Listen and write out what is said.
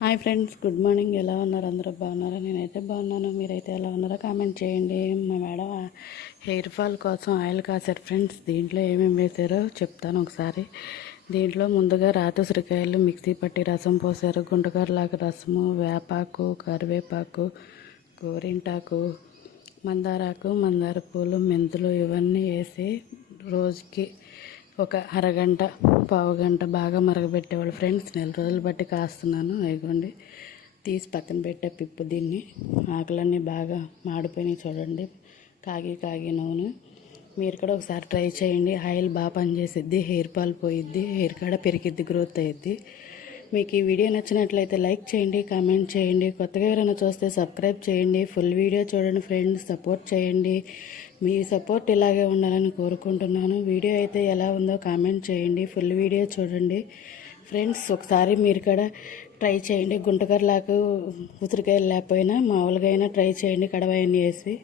Hi friends, good morning. ఎలా ఉన్నారు? అందరూ బాగున్నారా? నేనైతే బాగున్నాను. మీరైతే ఎలా ఉన్నారో కామెంట్ చేయండి. మా మేడం హెయిర్ ఫాల్ కోసం ఆయిల్ కాసారు ఫ్రెండ్స్. దీంట్లో ఏమేమి వేసారో చెప్తాను ఒకసారి. దీంట్లో ముందుగా రాతి ఉసిరికాయలు మిక్సీ పట్టి రసం పోసారు. గుంటకర్రలాగా రసము, వేపాకు, కరివేపాకు, గోరింటాకు, మందారాకు, మందార పూలు, మెంతులు ఇవన్నీ వేసి రోజుకి ఒక అరగంట పావుగంట బాగా మరగబెట్టేవాళ్ళు ఫ్రెండ్స్. నెల రోజులు బట్టి కాస్తున్నాను. అయిగోండి తీసి పక్కన పెట్టే పిప్పు. దీన్ని ఆకులన్నీ బాగా మాడిపోయినాయి చూడండి. కాగి కాగి నూనె. మీరు కూడా ఒకసారి ట్రై చేయండి. ఆయిల్ బాగా పనిచేసిద్ది. హెయిర్ ఫాల్ పోయిద్ది. హెయిర్ కాడ పెరిగిద్ది, గ్రోత్ అయ్యిద్ది. మీకు ఈ వీడియో నచ్చినట్లయితే లైక్ చేయండి, కామెంట్ చేయండి. కొత్తగా ఎవరైనా చూస్తే సబ్స్క్రైబ్ చేయండి. ఫుల్ వీడియో చూడండి ఫ్రెండ్స్. సపోర్ట్ చేయండి. మీ సపోర్ట్ ఇలాగే ఉండాలని కోరుకుంటున్నాను. వీడియో అయితే ఎలా ఉందో కామెంట్ చేయండి. ఫుల్ వీడియో చూడండి ఫ్రెండ్స్. ఒకసారి మీరు కూడా ట్రై చేయండి. గుంటకర్రలాకు ఉసిరికాయలు లేకపోయినా మామూలుగా అయినా ట్రై చేయండి, కడవాయన్ని వేసి.